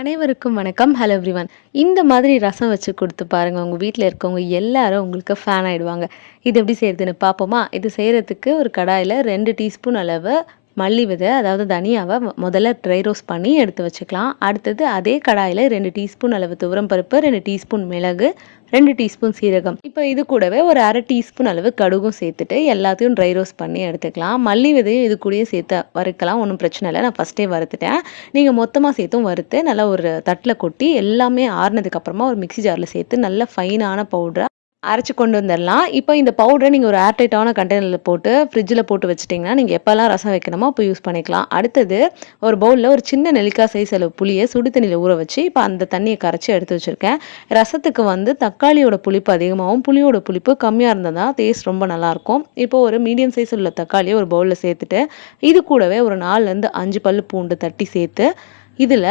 அனைவருக்கும் வணக்கம். Hello everyone இந்த மாதிரி ரசம் வச்சு கொடுத்து பாருங்கள் உங்கள் வீட்டில் இருக்கவங்க எல்லாரும் உங்களுக்கு ஃபேன் ஆகிடுவாங்க இது எப்படி செய்கிறதுன்னு பார்ப்போமா இது செய்கிறதுக்கு ஒரு கடாயில் ரெண்டு டீஸ்பூன் அளவு மல்லி விதை அதாவது தனியாவை முதல்ல ட்ரை ரோஸ் பண்ணி எடுத்து வச்சுக்கலாம். அடுத்தது அதே கடாயில் ரெண்டு டீஸ்பூன் அளவு துவரம் பருப்பு ரெண்டு டீஸ்பூன் மிளகு ரெண்டு டீஸ்பூன் சீரகம். இப்போ இது கூடவே ஒரு அரை டீஸ்பூன் அளவு கடுகும் சேர்த்துட்டு எல்லாத்தையும் ட்ரை ரோஸ் பண்ணி எடுத்துக்கலாம். மல்லி விதையும் இது கூடயே சேர்த்து வறுக்கலாம் ஒன்றும் பிரச்சனை இல்லை. நான் ஃபஸ்ட்டே வறுத்துட்டேன். நீங்கள் மொத்தமாக சேர்த்தும் வறுத்து நல்லா ஒரு தட்டில் கொட்டி எல்லாமே ஆறுனதுக்கு அப்புறமா ஒரு மிக்ஸி ஜாரில் சேர்த்து நல்ல ஃபைனான பவுடராக அரைச்சி கொண்டு வந்துடலாம். இப்போ இந்த பவுடரை நீங்கள் ஒரு ஏர்டைட்டான கண்டெய்னரில் போட்டு ஃப்ரிட்ஜில் போட்டு வச்சிட்டிங்கன்னா நீங்கள் எப்போல்லாம் ரசம் வைக்கணுமோ அப்போ யூஸ் பண்ணிக்கலாம். அடுத்தது ஒரு பவுலில் ஒரு சின்ன நெல்லிக்காய் சைஸ் அளவு புளியை சுடு தண்ணியில் ஊற வச்சு இப்போ அந்த தண்ணியை கரைச்சி எடுத்து வச்சுருக்கேன். ரசத்துக்கு வந்து தக்காளியோட புளிப்பு அதிகமாகவும் புளியோட புளிப்பு கம்மியாக இருந்தால் தான் டேஸ்ட் ரொம்ப நல்லாயிருக்கும். இப்போ ஒரு மீடியம் சைஸ் உள்ள தக்காளியை ஒரு பவுலில் சேர்த்துட்டு இது கூடவே ஒரு நாலுலேருந்து அஞ்சு பல் பூண்டு தட்டி சேர்த்து இதில்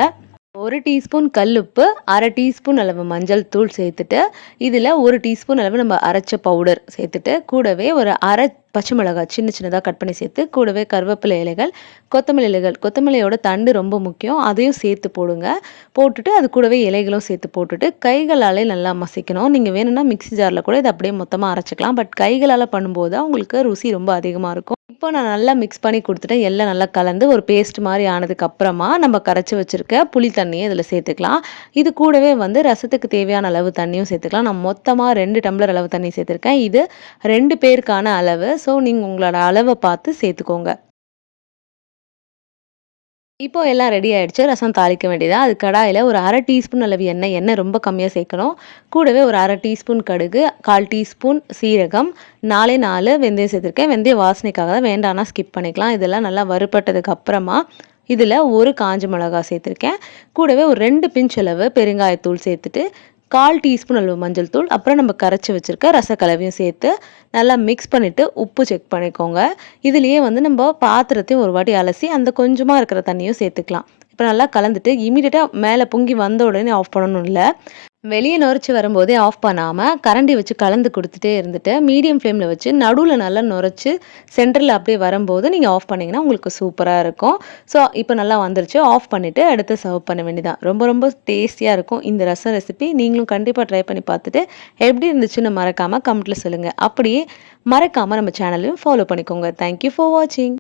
ஒரு டீஸ்பூன் கல்லுப்பு அரை டீஸ்பூன் அளவு மஞ்சள் தூள் சேர்த்துட்டு இதில் ஒரு டீஸ்பூன் அளவு நம்ம அரைச்ச பவுடர் சேர்த்துட்டு கூடவே ஒரு அரை பச்சை மிளகாய் சின்ன சின்னதாக கட் பண்ணி சேர்த்து கூடவே கருவேப்பிலை இலைகள் கொத்தமல்லி இலைகள் கொத்தமல்லியோட தண்டு ரொம்ப முக்கியம். அதையும் சேர்த்து போடுங்க. போட்டுட்டு அது கூடவே இலைகளும் சேர்த்து போட்டுட்டு கைகளாலே நல்லா மசிக்கணும். நீங்கள் வேணும்னா மிக்ஸி ஜாரில் கூட இதை அப்படியே மொத்தமாக அரைச்சிக்கலாம். பட் கைகளால் பண்ணும்போது தான் உங்களுக்கு ருசி ரொம்ப அதிகமாக இருக்கும். இப்போ நான் நல்லா மிக்ஸ் பண்ணி கொடுத்துட்டேன். எல்லாம் நல்லா கலந்து ஒரு பேஸ்ட் மாதிரி ஆனதுக்கு அப்புறமா நம்ம கரைச்சி வச்சிருக்க புளி தண்ணியை இதில் சேர்த்துக்கலாம். இது கூடவே வந்து ரசத்துக்கு தேவையான அளவு தண்ணியும் சேர்த்துக்கலாம். நான் மொத்தமாக ரெண்டு டம்ளர் அளவு தண்ணி சேர்த்துருக்கேன். இது ரெண்டு பேருக்கான அளவு. ஸோ நீங்கள் உங்களோட அளவை பார்த்து சேர்த்துக்கோங்க. இப்போ எல்லாம் ரெடி ஆகிடுச்சு ரசம் தாளிக்க வேண்டியதாக அது கடாயில் ஒரு அரை டீஸ்பூன் அளவு எண்ணெய் எண்ணெய் ரொம்ப கம்மியாக சேர்க்கணும். கூடவே ஒரு அரை டீஸ்பூன் கடுகு கால் டீஸ்பூன் சீரகம் நாலே நாலு வெந்தயம் சேர்த்துருக்கேன். வெந்தயம் வாசனைக்காக தான் வேண்டாம்னா ஸ்கிப் பண்ணிக்கலாம். இதெல்லாம் நல்லா வறுபட்டதுக்கு அப்புறமா இதில் ஒரு காஞ்ச மிளகா சேர்த்துருக்கேன். கூடவே ஒரு ரெண்டு பிஞ்ச் அளவு பெருங்காயத்தூள் சேர்த்துட்டு கால் டீஸ்பூன் அளவு மஞ்சள் தூள் அப்புறம் நம்ம கரைச்சி வச்சுருக்க ரசக்கலவையும் சேர்த்து நல்லா மிக்ஸ் பண்ணிவிட்டு உப்பு செக் பண்ணிக்கோங்க. இதுலேயே வந்து நம்ம பாத்திரத்தையும் ஒரு வாட்டி அலசி அந்த கொஞ்சமாக இருக்கிற தண்ணியும் சேர்த்துக்கலாம். இப்போ நல்லா கலந்துட்டு இமீடியட்டாக மேலே பொங்கி வந்த உடனே ஆஃப் பண்ணணும் இல்லை. வெளியே நுரைச்சி வரும்போதே ஆஃப் பண்ணாமல் கரண்டி வச்சு கலந்து கொடுத்துட்டே இருந்துட்டு மீடியம் ஃப்ளேமில் வச்சு நடுவில் நல்லா நுரைச்சி சென்டரில் அப்படியே வரும்போது நீங்கள் ஆஃப் பண்ணிங்கன்னா உங்களுக்கு சூப்பராக இருக்கும். ஸோ இப்போ நல்லா வந்துருச்சு. ஆஃப் பண்ணிவிட்டு அடுத்து சர்வ் பண்ண வேண்டியதான் ரொம்ப ரொம்ப டேஸ்டியாக இருக்கும். இந்த ரசம் ரெசிபி நீங்களும் கண்டிப்பாக ட்ரை பண்ணி பார்த்துட்டு எப்படி இருந்துச்சுன்னு மறக்காமல் கமெண்ட்டில் சொல்லுங்கள் அப்படியே மறக்காமல் நம்ம சேனலையும் ஃபாலோ பண்ணிக்கோங்க. தேங்க்யூ ஃபார் வாட்சிங்